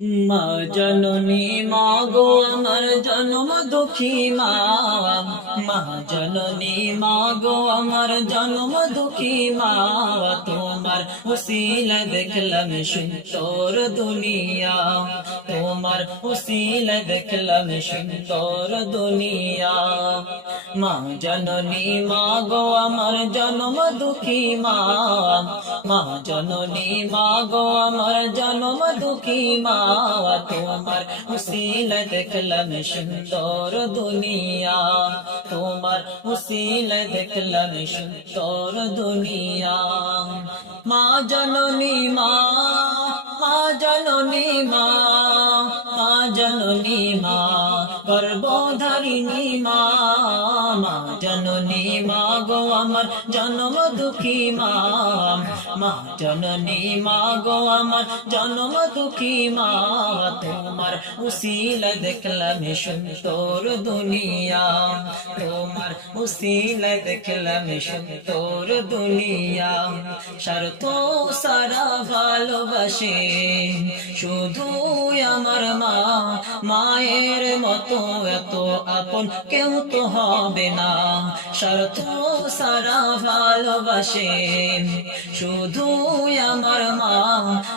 মা জননী মা আমার জন্ম দুঃখী মা মা জননী মা গো আমার জন্ম দুঃখী মা তোমার উসিলা দেখলাম সুন্দর দুনিয়া তোমার উসিলা দেখলাম সুন্দর দুনিয়া মা জননী মা গো আমার জন্ম দুঃখী মা মা জননী মা গো আমার জন্ম দুঃখী মা তোমার উসিলা দেখলাম সুন্দর দুনিয়া, তোমার উসিলা দেখলাম সুন্দর দুনিয়া। মা জননী মা মা জননী মা মা জননী মা, গর্ভধারিণী মা। মা জননী মা গো, আমার জন্ম দুঃখী মা। মা জননী মা গো, আমার জন্ম দুঃখী মা। তোমার উসিলা দেখলাম সুন্দর দুনিয়া। তোমার উসিলা দেখলাম সুন্দর দুনিয়া। স্বার্থ সারা ভালোবাসে, শুধু আমার মা। মায়ের মতো এত আপন কেউ তো হবে না। স্বার্থ সারা ভালোবাসে। শুধু আমার মা,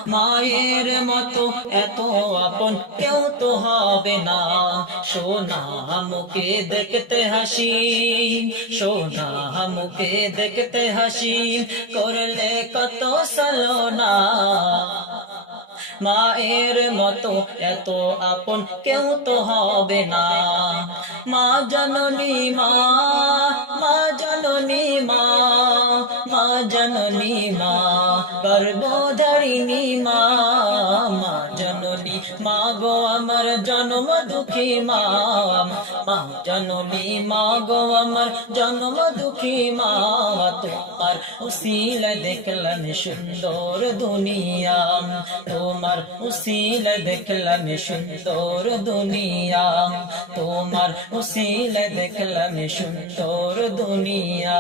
মায়ের মতো এত আপন কেউ তো হবে না। সোনা মুখে দেখতে হাসি, সোনা মুখে দেখতে হাসি, করলে কত সালনা। মায়ের মতো এত আপন কেউ তো হবে না। মা জননী মা মা জননী মা মা জননী মা গর্ভধারিণী মা মা জননী মা গো আমার জন্ম দুঃখী মা মা জননী মা গো আমার জন্ম দুঃখী মা তোমার উসিলা দেখলাম সুন্দর দুনিয়া। তোমার উসিলা দেখলাম সুন্দর দুনিয়া। তোমার উসিলা দেখলাম সুন্দর দুনিয়া।